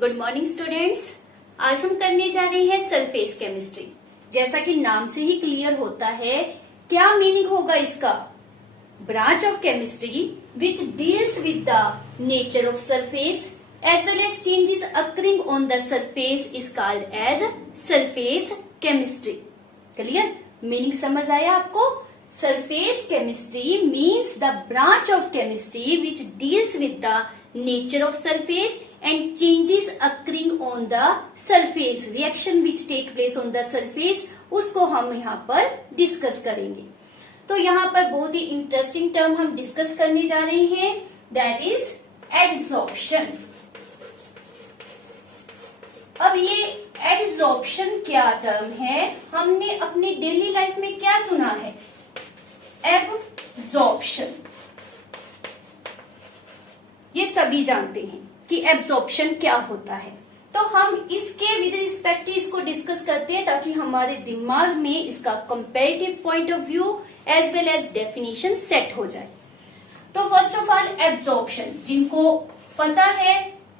Good morning students. आज हम करने जा रहे हैं सरफेस केमिस्ट्री। जैसा कि नाम से ही क्लियर होता है, क्या मीनिंग होगा इसका? Branch of chemistry which deals with the nature of surface as well as changes occurring on the surface is called as surface chemistry. Clear? Meaning समझ आया आपको? Surface chemistry means the branch of chemistry which deals with the nature of surface and changes occurring on the surface, reaction which take place on the surface, उसको हम यहाँ पर discuss करेंगे। तो यहाँ पर बहुत ही इंटरेस्टिंग टर्म हम डिस्कस करने जा रहे हैं, दैट इज एड्सॉर्प्शन। अब ये एड्सॉर्प्शन क्या टर्म है? हमने अपनी डेली लाइफ में क्या सुना है? एब्जॉर्प्शन। ये सभी जानते हैं कि एब्जॉर्प्शन क्या होता है। तो हम इसके विद रिस्पेक्ट इसको डिस्कस करते हैं ताकि हमारे दिमाग में इसका comparative point of view as well as definition set हो जाए। तो फर्स्ट ऑफ ऑल एब्जॉर्प्शन, जिनको पता है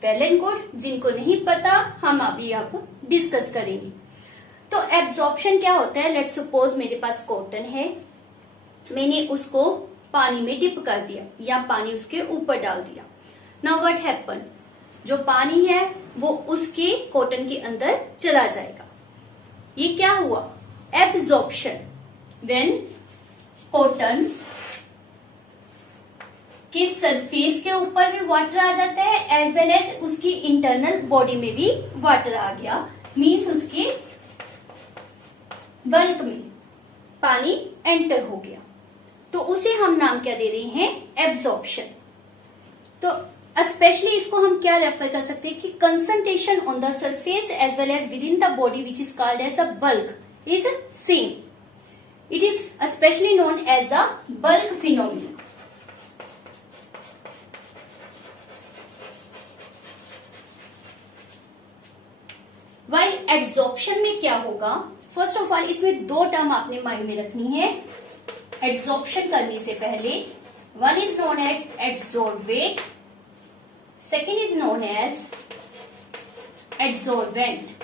वेल एंड गुड, जिनको नहीं पता हम अभी अब डिस्कस करेंगे। तो एब्जॉर्प्शन क्या होता है? लेट्स सपोज मेरे पास कॉटन है, मैंने उसको पानी में डिप कर दिया या पानी उसके ऊपर डाल दिया। Now what happen? जो पानी है वो उसके कॉटन के अंदर चला जाएगा। ये क्या हुआ? एब्जॉर्प्शन। व्हेन कॉटन के सरफेस के ऊपर भी वाटर आ जाता है एज वेल एज उसकी इंटरनल बॉडी में भी वाटर आ गया, मीन्स उसके बल्क में पानी एंटर हो गया, तो उसे हम नाम क्या दे रहे हैं? एब्जॉर्प्शन। तो स्पेशली इसको हम क्या रेफर कर सकते हैं कि concentration on the surface as well as within the body which is called as a bulk is same. It is specially known as a bulk phenomena. While adsorption में क्या होगा? फर्स्ट ऑफ ऑल इसमें दो term आपने mind में रखनी है adsorption करने से पहले। One is known as adsorbate, second is known as adsorbent.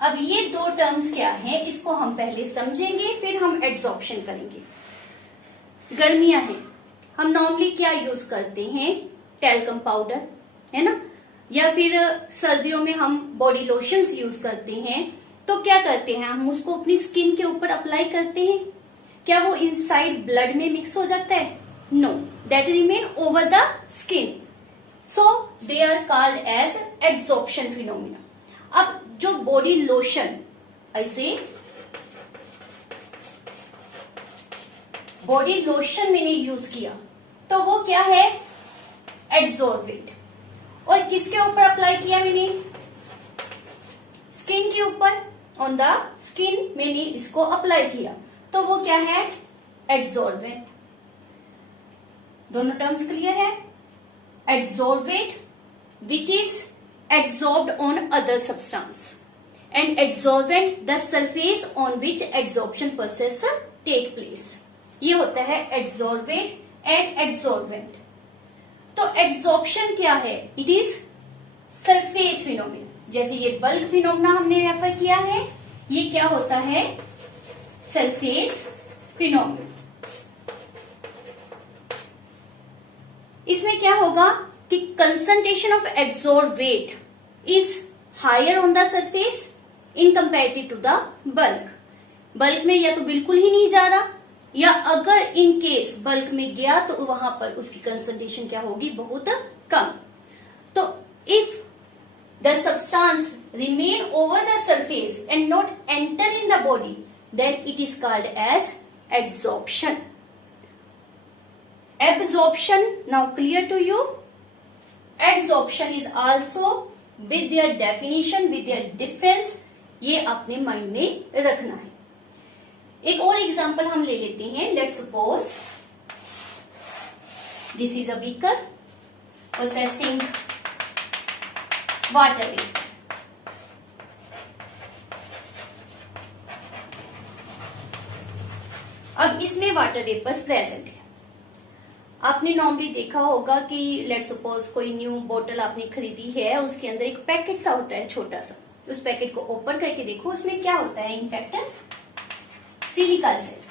अब ये दो टर्म्स क्या हैं, इसको हम पहले समझेंगे, फिर हम एड्सॉर्प्शन करेंगे। गर्मियां हैं, हम नॉर्मली क्या यूज करते हैं? टैल्कम पाउडर, है ना? या फिर सर्दियों में हम बॉडी लोशंस यूज करते हैं। तो क्या करते हैं हम? उसको अपनी स्किन के ऊपर अप्लाई करते हैं। क्या वो इनसाइड ब्लड में मिक्स हो जाता है? No, that remain over the skin, so they are called as adsorption phenomena. अब जो बॉडी लोशन, ऐसे बॉडी लोशन मैंने यूज किया तो वो क्या है? एड्सॉर्बेट। और किसके ऊपर अप्लाई किया मैंने? स्किन के ऊपर। ऑन द स्किन मैंने इसको अप्लाई किया तो वो क्या है? एड्सॉर्बेंट। दोनों टर्म्स क्लियर है? Adsorbate which is adsorbed on other substance and adsorbent the surface on which adsorption process take place. ये होता है एड्सॉर्बेट एंड एड्सॉर्बेंट। तो एड्सॉर्प्शन क्या है? It is surface phenomena. जैसे ये बल्क फिनोमिना हमने रेफर किया है, ये क्या होता है? Surface phenomena. इसमें क्या होगा कि concentration of adsorbate is higher on the surface in comparative to the bulk. Bulk में या तो बिल्कुल ही नहीं जा रहा, या अगर इन केस बल्क में गया तो वहां पर उसकी कंसंट्रेशन क्या होगी? बहुत कम। तो if the substance remain over the surface and not enter in the body, then it is called as adsorption. Absorption, now clear to you? Adsorption is also with their definition, with their difference, ये अपने mind में रखना है। एक और example हम ले लेते हैं। Let's suppose this is a beaker processing water vapour. अब इसमें वाटर वेपर्स प्रेजेंट है। आपने नॉर्मली देखा होगा कि लेट सपोज कोई न्यू बोतल आपने खरीदी है, उसके अंदर एक पैकेट सा होता है छोटा सा, उस पैकेट को ओपन करके देखो उसमें क्या होता है, इनफैक्ट सिलिका जेल।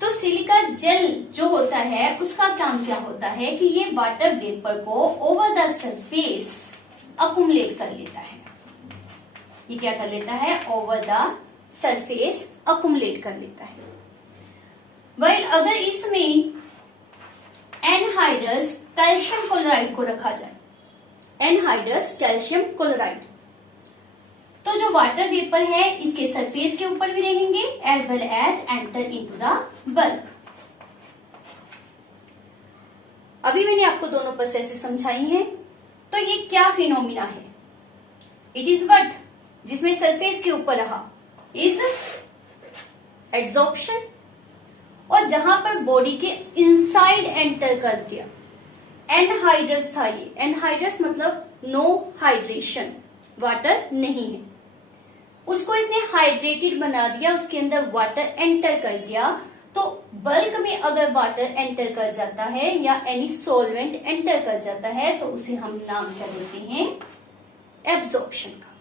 तो सिलिका जेल जो होता है उसका काम क्या होता है कि ये वाटर वेपर को ओवर द सरफेस अकुमुलेट कर लेता है। ये क्या कर लेता है, ओवर द सरफेस अकुमुलेट कर लेता है। वेल अगर इसमें एनहाइड्रस कैल्शियम क्लोराइड को रखा जाए, एनहाइड्रस कैल्शियम क्लोराइड, तो जो वाटर वेपर है इसके सरफेस के ऊपर भी रहेंगे as well as enter into the bulk. अभी मैंने आपको दोनों प्रोसेस समझाई हैं। तो ये क्या फिनोमिना है, इट इज व्हाट, जिसमें सरफेस के ऊपर रहा इज एड्सॉर्प्शन, और जहां पर बॉडी के इनसाइड एंटर कर दिया, एनहाइड्रस था ये, एनहाइड्रस मतलब नो हाइड्रेशन, वाटर नहीं है, उसको इसने हाइड्रेटेड बना दिया, उसके अंदर वाटर एंटर कर दिया। तो बल्क में अगर वाटर एंटर कर जाता है या एनी सॉल्वेंट एंटर कर जाता है तो उसे हम नाम क्या देते हैं, एब्जॉर्प्शन का।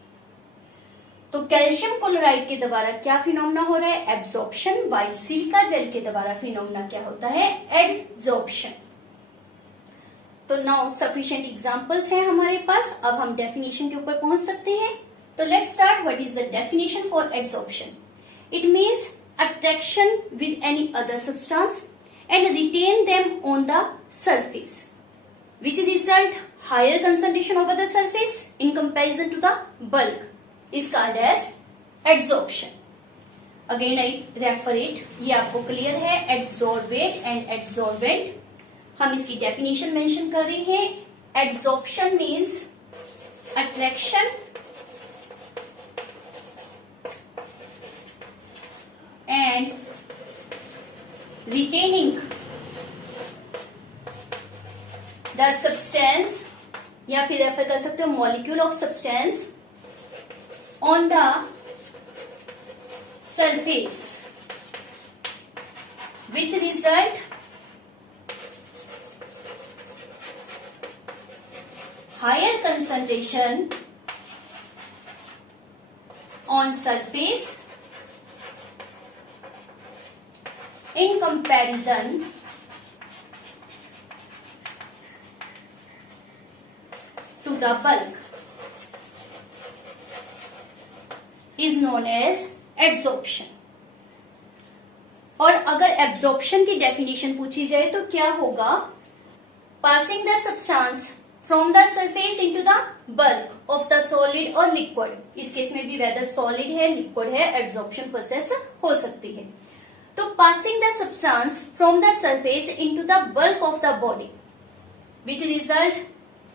तो कैल्शियम क्लोराइड के द्वारा क्या फिनोमिना हो रहा है, एब्जॉर्प्शन, बाय सिलिका जेल के द्वारा फिनोमिना क्या होता है, एडजॉर्प्शन। तो नाउ सफिशिएंट एग्जांपल्स हैं हमारे पास, अब हम डेफिनेशन के ऊपर पहुंच सकते हैं। तो let's start, what is the definition for adsorption. It means attraction with any other substance and retain them on the surface, which result higher concentration over the surface in comparison to the bulk, is called as adsorption. Again I refer it, ये आपको clear है, adsorbate and adsorbent। हम इसकी definition mention कर रहे हैं। adsorption means attraction and retaining the substance, या फिर रेफर कर सकते हो molecule of substance on the surface which result higher concentration on surface in comparison to the bulk is known as adsorption। और अगर एब्जॉर्प्शन की डेफिनेशन पूछी जाए तो क्या होगा, passing the substance from the surface into the bulk of the solid और liquid. इस केस में भी वेदर सॉलिड है लिक्विड है, एब्जॉर्प्शन प्रोसेस हो सकती है। तो passing the substance from the surface into the bulk of the body, which result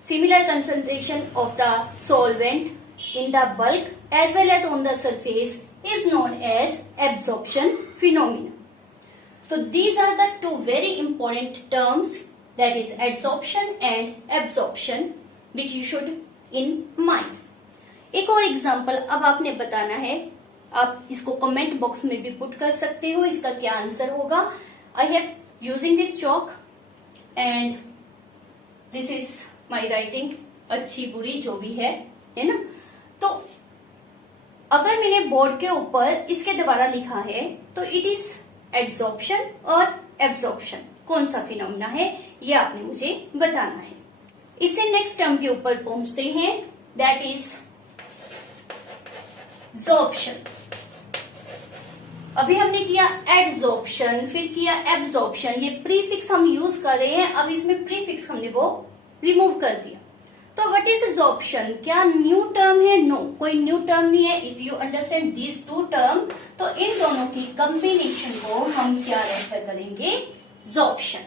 similar concentration of the solvent in the bulk as well as on the surface is known as absorption phenomena. So these are the two very important terms, that is adsorption and absorption, which you should in mind. एक और example अब आपने बताना है, आप इसको comment box में भी पुट कर सकते हो, इसका क्या आंसर होगा। I have using this chalk and this is my writing, अच्छी बुरी जो भी है ना। तो अगर मैंने बोर्ड के ऊपर इसके द्वारा लिखा है तो इट इज एड्सॉर्प्शन और एब्जॉर्प्शन, कौन सा फिनोमिना है ये आपने मुझे बताना है। इससे नेक्स्ट टर्म के ऊपर पहुंचते हैं, दैट इज ज़ॉर्प्शन। अभी हमने किया एडजॉर्प्शन, फिर किया एब्जॉर्प्शन, ये प्रीफिक्स हम यूज कर रहे हैं, अब इसमें प्रीफिक्स हमने वो रिमूव कर दिया। तो व्हाट इज एब्जॉर्प्शन, क्या न्यू टर्म है, नो कोई न्यू टर्म नहीं है। If you understand this two term तो इन दोनों की कॉम्बिनेशन को हम क्या रेफर करेंगे, ज़ॉर्प्शन।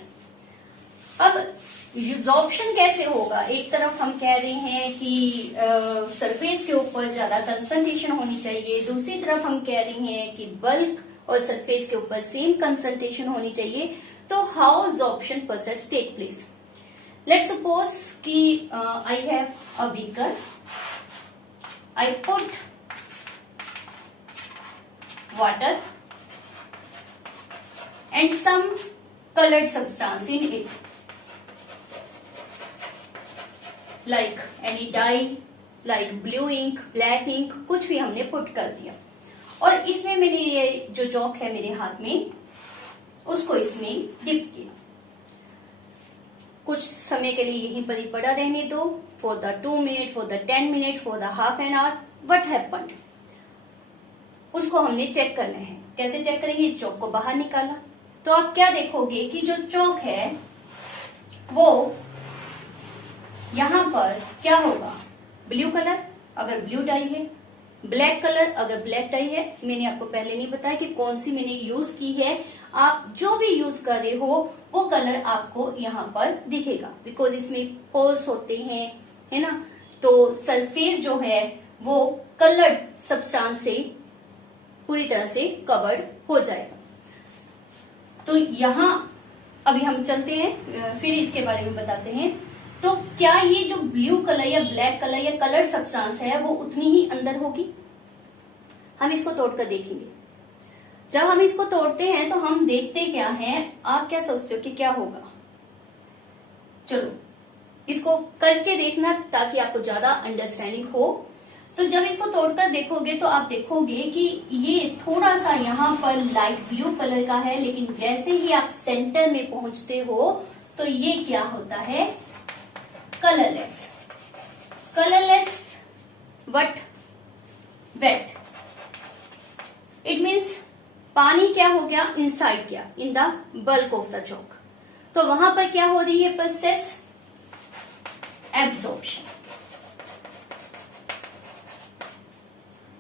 अब यूजॉर्प्शन कैसे होगा, एक तरफ हम कह रहे हैं कि सरफेस के ऊपर ज्यादा कंसंट्रेशन होनी चाहिए, दूसरी तरफ हम कह रहे हैं कि बल्क और सरफेस के ऊपर सेम कंसंट्रेशन होनी चाहिए। तो how adsorption process take place, let's suppose कि I have a beaker, I put water and some colored substance in it, like any dye, like blue ink, black ink, कुछ भी हमने put कर दिया। और इसमें मैंने ये जो चौक है मेरे हाथ में, उसको इसमें डिप किया। कुछ समय के लिए यहीं पर ही पड़ा रहने दो, for the 2 minute, for the 10 minute, for the half an hour. What happened, उसको हमने चेक करना है। कैसे चेक करेंगे? इस चौक को बाहर निकाला तो आप क्या देखोगे कि जो चौक है वो यहां पर क्या होगा, ब्लू कलर अगर ब्लू डाई है, ब्लैक कलर अगर ब्लैक डाई है। मैंने आपको पहले नहीं बताया कि कौन सी मैंने यूज की है। आप जो भी यूज कर रहे हो वो कलर आपको यहाँ पर दिखेगा, बिकॉज इसमें पोर्स होते हैं, है ना। तो सरफेस जो है वो कलर्ड सब्सटेंस से पूरी तरह से कवर्ड हो जाएगा। तो यहाँ अभी हम चलते हैं, फिर इसके बारे में बताते हैं। तो क्या ये जो ब्लू कलर या ब्लैक कलर या कलर सब्सटेंस है वो उतनी ही अंदर होगी? हम इसको तोड़कर देखेंगे। जब हम इसको तोड़ते हैं तो हम देखते क्या हैं, आप क्या सोचते हो कि क्या होगा? चलो इसको करके देखना ताकि आपको ज्यादा अंडरस्टैंडिंग हो। तो जब इसको तोड़कर देखोगे तो आप देखोगे कि ये थोड़ा सा यहाँ पर लाइट ब्लू कलर का है, लेकिन जैसे ही आप सेंटर में पहुंचते हो तो ये क्या होता है, colourless. Colourless but wait, it means पानी क्या हो गया इनसाइड, क्या in the bulk of the chalk. तो वहां पर क्या हो रही है प्रोसेस, एब्जॉर्प्शन।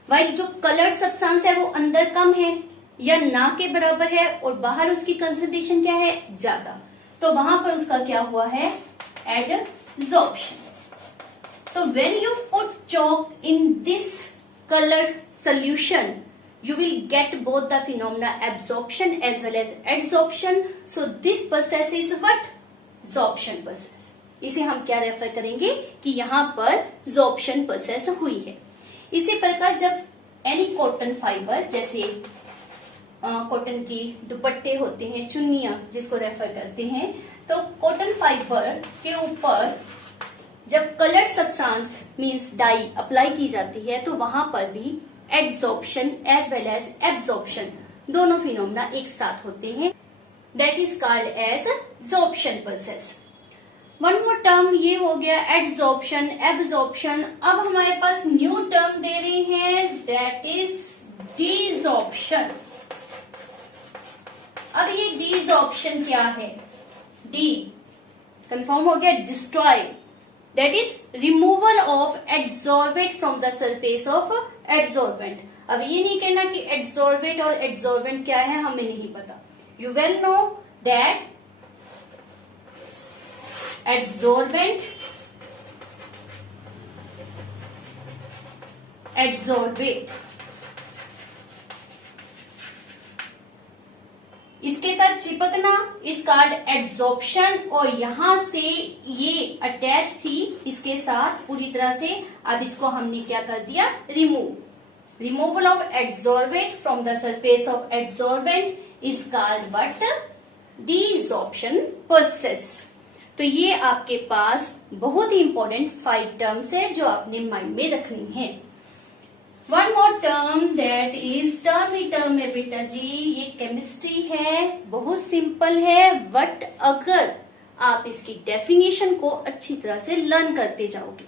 वाइल जो कलर्ड सब्सटेंस है वो अंदर कम है या ना के बराबर है और बाहर उसकी कंसंट्रेशन क्या है, ज्यादा। तो वहां पर उसका क्या हुआ है, एडजॉर्प्शन। तो when you put Chowk in this coloured solution, you will get both the phenomena absorption as well as adsorption. So this process is what, absorption process. इसे हम क्या रेफर करेंगे कि यहाँ पर absorption process हुई है। इसी प्रकार जब एनी कॉटन फाइबर, जैसे कॉटन की दुपट्टे होते हैं, चुन्नियां जिसको रेफर करते हैं, तो कॉटन फाइबर के ऊपर जब coloured substance means dye apply की जाती है तो वहां पर भी adsorption as well as absorption दोनों फिनोमेना एक साथ होते हैं। That is called as absorption process. One more term ये हो गया एडजॉर्प्शन, एब्जॉर्प्शन। अब हमारे पास न्यू टर्म दे रहे हैं, दैट इज डिसॉर्प्शन। अब ये डिसॉर्प्शन क्या है, डी कंफर्म हो गया, destroy, that is removal of adsorbent from the surface of adsorbent. अब ये नहीं कहना कि एड्सॉर्बेंट और एड्सॉर्बेंट क्या है हमें नहीं पता। You well know that adsorbent, adsorbate, इसके साथ चिपकना इस कॉल्ड एड्सॉर्प्शन, और यहां से ये अटैच थी इसके साथ पूरी तरह से। अब इसको हमने क्या कर दिया, removal of adsorbent from the surface of adsorbent is called what, desorption process. तो ये आपके पास बहुत ही इंपॉर्टेंट 5 टर्म्स है जो आपने माइंड में रखनी है। One more term that is term है बेटा जी, ये केमिस्ट्री है, बहुत सिंपल है, बट अगर आप इसकी डेफिनेशन को अच्छी तरह से लर्न करते जाओगे,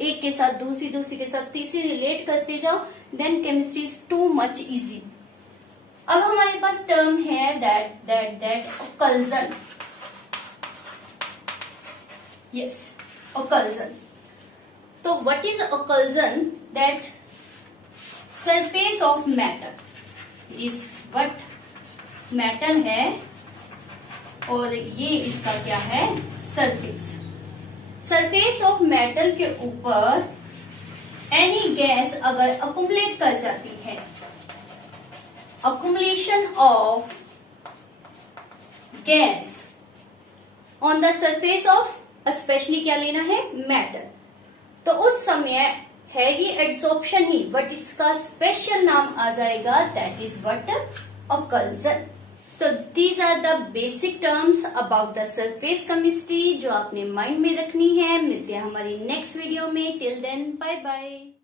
एक के साथ दूसरी, दूसरी के साथ तीसरी रिलेट करते जाओ, then chemistry is too much easy. अब हमारे पास टर्म है दैट ओकल्जन, यस ओकल्जन। तो what is occlusion, that surface of matter is what matter है, और ये इसका क्या है, सरफेस। सरफेस ऑफ मेटल के ऊपर एनी गैस अगर अकुमुलेट कर जाती है, accumulation of gas on the surface of specially क्या लेना है, मैटर, तो उस समय है ये एड्सॉर्प्शन ही, बट इसका स्पेशल नाम आ जाएगा, that is what, occlusion. So these are the basic terms about the surface chemistry जो आपने माइंड में रखनी है। मिलते हैं हमारी नेक्स्ट वीडियो में। Till then bye bye.